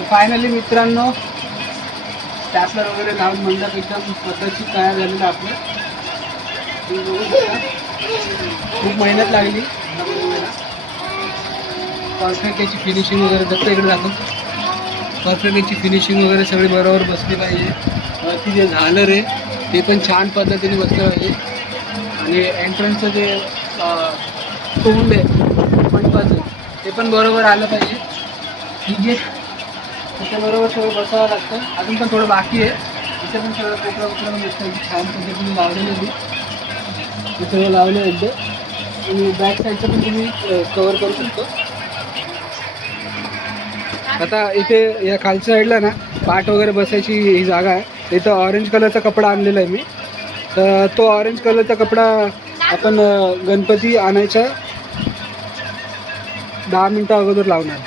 तर फायनली मित्रांनो स्टॅपलर वगैरे लावून मंडप एकदम पद्धतशीर तयार झालेलं आपलं. तुम्ही बघू शकता. खूप मेहनत लागली. परफेक्ट याची फिनिशिंग वगैरे दत्त इकडे जातो परफेक्ट याची फिनिशिंग वगैरे सगळी बरोबर बसली पाहिजे. ती जे झालं रे ते पण छान पद्धतीने बसलं पाहिजे. आणि एंट्रन्सचं जे तोंड आहे मंडपाचं ते पण बरोबर आलं पाहिजे. ठीक आहे त्याच्याबरोबर सगळं बसावं लागतं. अजून पण थोडं बाकी आहे. इथे पण सगळं कोपरा कोपरा मस्त छान पद्धतीने लावलेलं आहे. ते सगळं लावले एकदा आणि बॅक साईडचं पण तुम्ही कवर करू शकतो. आता इथे या खालच्या साईडला ना पाट वगैरे बसायची ही जागा आहे. इथं ऑरेंज कलरचा कपडा आणलेला आहे मी. तर तो ऑरेंज कलरचा कपडा आपण गणपती आणायच्या दहा मिनटं अगोदर लावणार.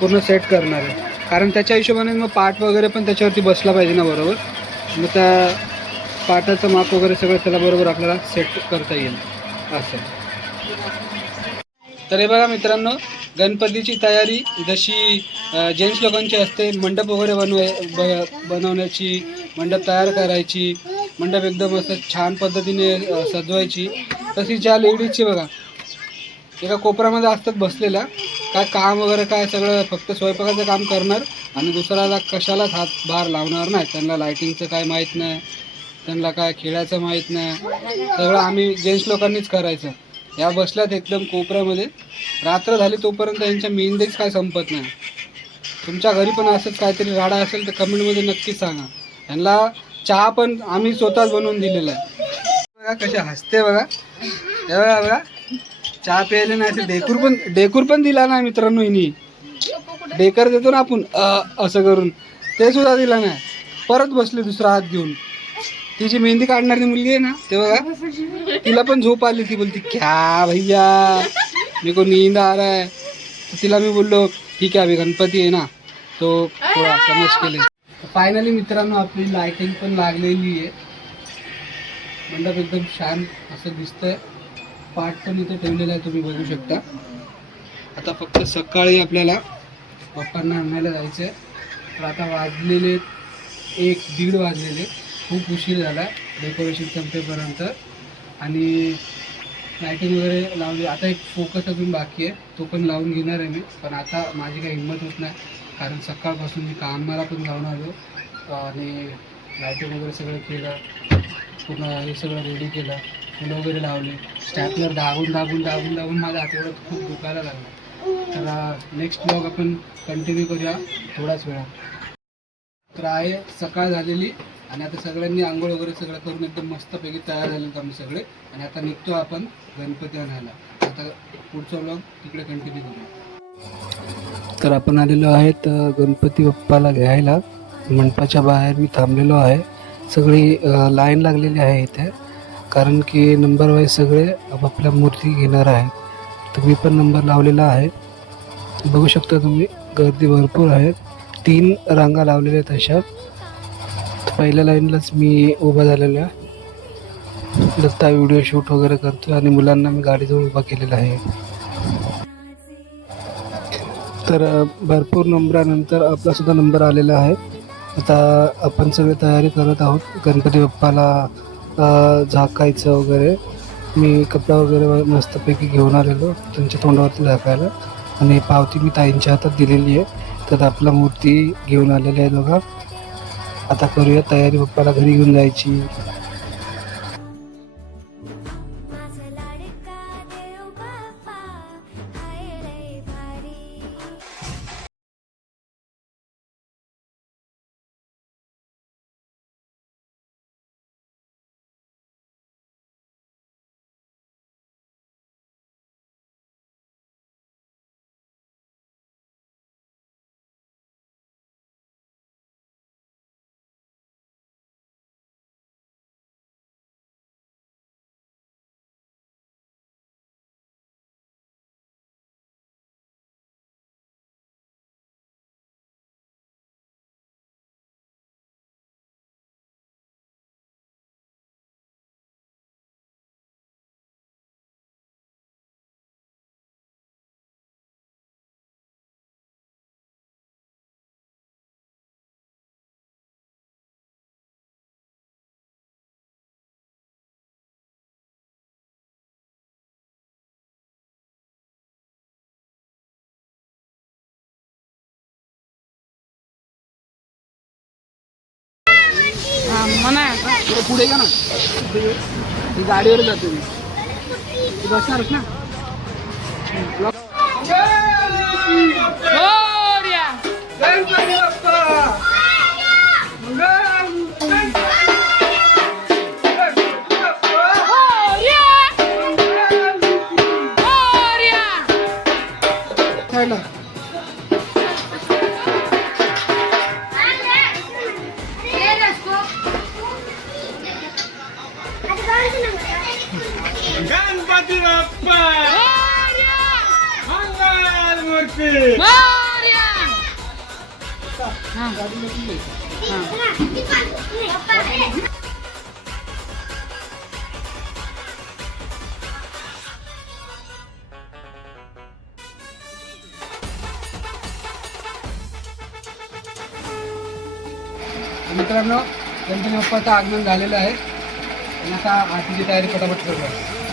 पूर्ण सेट करणार आहे. कारण त्याच्या हिशोबाने मग पाठ वगैरे पण त्याच्यावरती बसला पाहिजे ना बरोबर. मग त्या पाटाचं माप वगैरे सगळं त्याला बरोबर आपल्याला सेट करता येईल. असं. तर हे बघा मित्रांनो गणपतीची तयारी जशी जेंट्स लोकांची असते मंडप वगैरे बनवाय ब बनवण्याची मंडप तयार करायची मंडप एकदम असं छान पद्धतीने सजवायची. तशी ज्या लेडीजची बघा एका कोपऱ्यामध्ये असतात बसलेल्या काय काम वगैरे काय सगळं फक्त स्वयंपाकाचं काम करणार आणि दुसऱ्याला कशालाच हातभार लावणार नाही. त्यांना लायटिंगचं काय माहीत नाही. त्यांना काय खेळायचं माहीत नाही. सगळं आम्ही जेंट्स लोकांनीच करायचं. या बसल्यात एकदम कोपऱ्यामध्ये. रात्र झाली तोपर्यंत यांच्या मेहंदीच काय संपत नाही. तुमच्या घरी पण असंच काहीतरी राडा असेल तर कमेंटमध्ये नक्कीच सांगा. यांना चहा पण आम्ही स्वतःच बनवून दिलेला आहे. बघा कसे हसते बघा. हे बघा. चहा प्यायला नाही असं डेकूर पण डेकूर पण दिला ना मित्रांनो हिनी. डेकर देतो ना आपण अ, असं करून. ते सुद्धा दिला नाही. परत बसले दुसरा हात घेऊन. ती जी मेहंदी काढणारी मुलगी आहे ना ते बघा. तिला पण झोप आली ती बोलती क्या भैया? मेरे को नींद आ रहा है. तर तिला मी बोललो ठीक आहे अभि गणपती आहे ना. तो थोडा समज केले. फायनली मित्रांनो आपली लाइटिंग पण लागलेली आहे. मंडप एकदम छान असं दिसतंय. पाठ पण इथे ठेवलेला आहे तुम्ही बघू शकता. आता फक्त सकाळी आपल्याला पप्पांना आणायला जायचं आहे तर आता वाजलेले एक दीड वाजलेले. खूप उशीर झाला डेकोरेशन संपेपर्यंत. आणि लायटिंग वगैरे लावली. आता एक फोकस अजून बाकी आहे. तो पण लावून घेणार आहे मी. पण आता माझी काही हिंमत होत नाही. कारण सकाळपासून मी कामाला पण जाऊन आलो. आणि लायटिंग वगैरे सगळं केलं. पूर्ण हे सगळं रेडी केलं. फुलं वगैरे लावले. स्टॅपलर दाबून दाबून दाबून दाबून माझ्या आठवड्यात खूप दुखायला लागलं. तर नेक्स्ट ब्लॉग आपण कंटिन्यू करूया थोडाच वेळा तर आहे सकाळ झालेली आणि आता सगळ्यांनी आंघोळ वगैरे सगळं करून एकदम मस्तपैकी तयार झालेत आम्ही सगळे. आणि आता निघतो आपण गणपती आणायला. आता पुढचा ब्लॉग तिकडे कंटिन्यू करूया. तर आपण आलेलो आहेत गणपती बाप्पाला घ्यायला. मंडपाच्या बाहेर मी थांबलेलो आहे. सगळी लाईन लागलेली आहे इथे. कारण की नंबर वाईज सगळे आपापल्या मूर्ती घेणार आहेत. तर मी पण नंबर लावलेला आहे. बघू शकता तुम्ही गर्दी भरपूर आहे. तीन रांगा लावलेल्या आहेत अशा. पहिल्या लाईनलाच मी उभा झालेलो आहे. दत्ता व्हिडिओ शूट वगैरे करतो आणि मुलांना मी गाडीजवळ उभा केलेला आहे. तर भरपूर नंबरानंतर आपलासुद्धा नंबर आलेला आहे. आता आपण सगळे तयारी करत आहोत. गणपती बाप्पाला झाकायचं वगैरे. मी कपडा वगैरे मस्तपैकी घेऊन आलेलो त्यांच्या तोंडावरती झाकायला. आणि पावती मी ताईंच्या हातात दिलेली आहे. तर आपला मूर्ती घेऊन आलेली आहे बघा. आता करूया तयारी पप्पाला घरी घेऊन जायची. इकडे पुढे का ना. ही गाडीवर जातो मी तू बसणारच ना. गणपती गणपती बाप्पा! मंगल मूर्ती? मित्रांनो गणपती बाप्पाचं आगमन झालेलं आहे. आणि आता आरतीची तयारी पटापट करतो